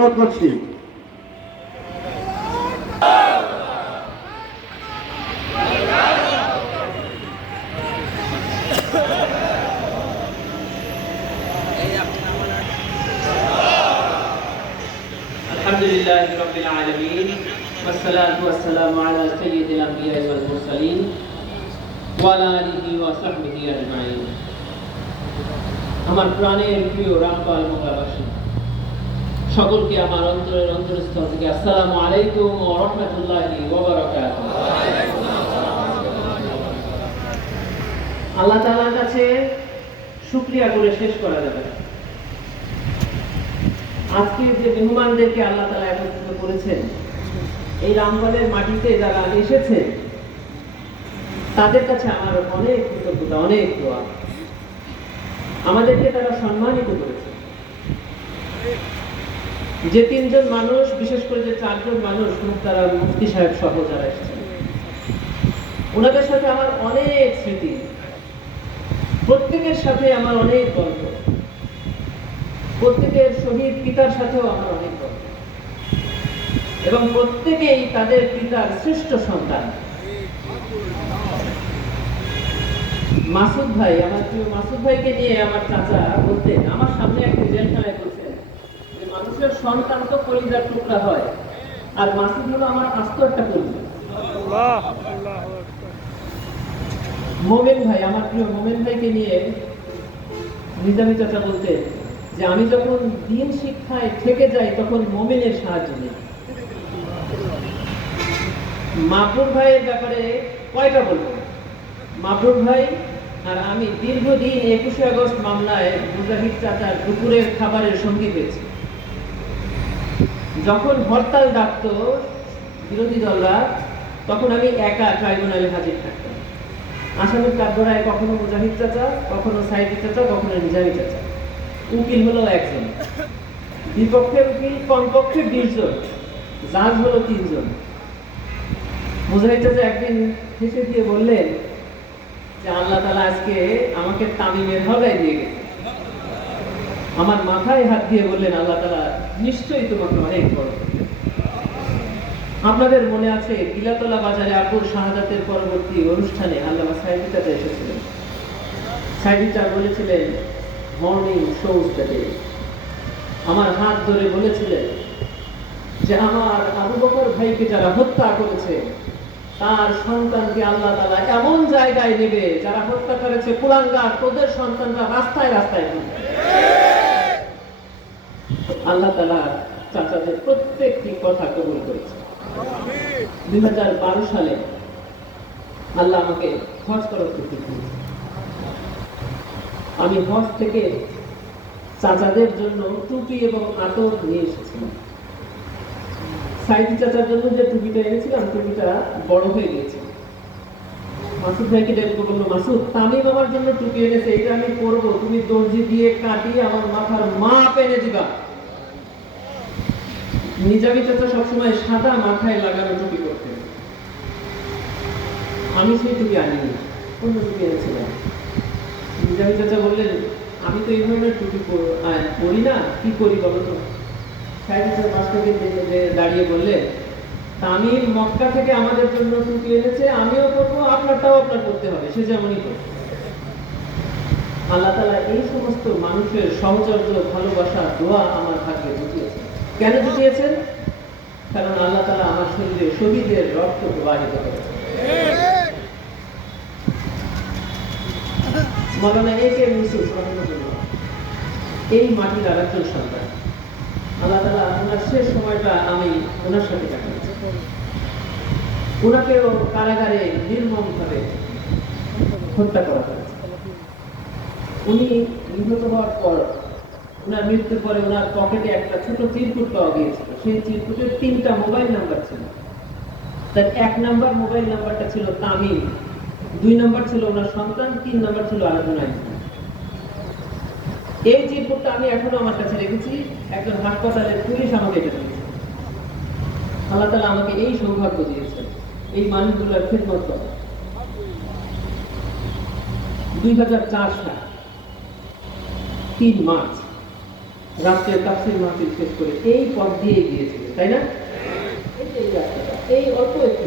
অনুরোধ করছি الحمد لله رب العالمين والصلاة والسلام على سيد الأنبياء والمرسلين وعلى آله وصحبه أجمعين আমার প্রাণের প্রিয় রামপাল মোকাবাসী সকলকে আমার অন্তরের অন্তরস্থল থেকে আসসালামু আলাইকুম ও রহমতুল্লাহি আল্লাহ তাআলার কাছে শুকরিয়া করে শেষ করা যাবে। আজকে যে মেহমানদেরকে আল্লাহ তালা একত্রিত করেছেন, এই রামপালের মাটিতে যারা এসেছে, তাদের কাছে আমার অনেক কৃতজ্ঞতা, অনেক দোয়া। আমাদেরকে তারা সম্মানিত করেছে। যে তিনজন মানুষ, বিশেষ করে যে চারজন মানুষ তারা মুফতি সাহেব সহ যারা এসেছেন। ওনাদের সাথে আমার অনেক স্মৃতি। প্রত্যেকের সাথে আমার অনেক গল্প। প্রত্যেকের শহীদ পিতার সাথেও আমার অনেক গল্প। এবং প্রত্যেকেই তাদের পিতার শ্রেষ্ঠ সন্তান। মাসুদ ভাই, আমার প্রিয় মাসুদ ভাইকে নিয়ে আমার চাচা বলতেন, আমার সামনে একটা জেলখানায় বলছেন সন্তান তো কলিজার টুকরা হয়। আর মাসুদ হলো আমার আস্ত একটা কলিজা। মোমেন ভাই, আমার প্রিয় মোমেন ভাইকে নিয়ে নিজামী চাচা বলতেন যে, আমি যখন দিন শিক্ষায় থেকে যাই, তখন মোমেনের সাহায্য নিই। মাপুর ভাইয়ের ব্যাপারে কয়টা বলব মাপুর ভাই আর আমি দীর্ঘদিন একুশে আগস্ট মামলায় মুজাহিদ চাচার দুপুরের খাবারের সঙ্গী পেয়েছি যখন হরতাল ডাকত বিরোধী দলরা, তখন আমি একা ট্রাইব্যুনালে হাজির থাকতাম। আসামির কাঠগড়ায় কখনো মুজাহিদ চাচা, কখনো সাইদি চাচা, কখনো নিজামী চাচা। উকিল হলো একজন। বিপক্ষের উকিল, কমপক্ষে বিশ জন। জাজ হলো তিনজন মুজাহিদ চাচা একদিন হেসে দিয়ে বললেন যে, আল্লাহ তালা আজকে আমাকে তামিমের হলায় দিয়ে গেছে। আমার মাথায় হাত দিয়ে বললেন, আল্লাহ তালা নিশ্চয়ই তোমাকে অনেক বড়। আপনাদের মনে আছে গিলাতলা বাজারে আব্বুর শাহাদাতের পরবর্তী অনুষ্ঠানে আল্লামা সাহেব চাচা এসেছিলেন সাহেব চাচা বলেছিলেন মর্নিং শোজ আমার হাত ধরে বলেছিলেন যে, আমার আবু বকর ভাইকে যারা হত্যা করেছে, তার সন্তানকে আল্লাহ তালা এমন জায়গায় নেবে, যারা হত্যা করেছে, কুলাঙ্গার, তোদের সন্তানরা রাস্তায় রাস্তায়। আল্লাহ তালা চাচাদের প্রত্যেকটি কথা কবুল করেছে দুই হাজার সালে আল্লাহ আমাকে হজ করার সুযোগ আমি হজ থেকে চাচাদের জন্য টুপি এবং আতর নিয়ে এসেছিলাম। সাইদি চাচার জন্য যে টুপিটা এনেছিলাম, টুপিটা বড় হয়ে গিয়েছে। মাসুদ ভাইকে ডেকে বলল মাসুদ, তামিম আমার জন্য টুপি এনেছে এটা আমি পরবো। তুমি দর্জি দিয়ে কাটিয়ে আমার মাথার মাপ এনে দিবা। নিজামি চাচা সবসময় সাদা মাথায় লাগানো টুপি করতেন আমি সেই টুপি আনিনি, অন্য টুপি এনেছিলাম। নিজামি চাচা বললেন, আমি তো এই ধরনের টুপি পর- না, কি করি বলো তো? সাইড মাস থেকে দাঁড়িয়ে বললে তামিম মক্কা থেকে আমাদের জন্য টুপি এনেছে, আমিও করব আপনারটাও আপনার করতে হবে, সে যেমনই করবে আল্লাহ তালা এই সমস্ত মানুষের সহচর্য, ভালোবাসা, দোয়া আমার জুটিয়েছে কেন জুটিয়েছেন কারণ আল্লাহ তালা আমার শরীরে শহীদের রক্ত প্রবাহিত করেছে এই মাটির আর একজন সন্তান। আল্লাহ তালা ওনার শেষ সময়টা আমি ওনার সাথে কাটিয়েছি। ওনাকেও কারাগারে নির্মম ভাবে হত্যা করা হয়েছে। উনি নিহত হওয়ার পর ওনার মৃত্যুর পরে ওনার পকেটে একটা ছোট চিরকুট পাওয়া গিয়েছিল। সেই চিরকুটের তিনটা মোবাইল নাম্বার ছিল। তার এক নাম্বার মোবাইল নাম্বারটা ছিল তামিম। দুই নাম্বার ছিল ওনার সন্তান, তিন নাম্বার ছিল আরাধনা এই চিরকুটটা আমি এখনও আমার কাছে রেখেছি। একজন হাসপাতালের পুলিশ আমাকে এটা দিয়েছে। আল্লাহ তালা আমাকে এই সৌভাগ্য দিয়েছে এই মানুষগুলোর খেদমত করা। দুই হাজার চার সাল, তিন মার্চ রাত্রে তাফসির মাহফিল শেষ করে এই পথ দিয়ে গিয়েছিলেন তাই না? এই অল্প একটু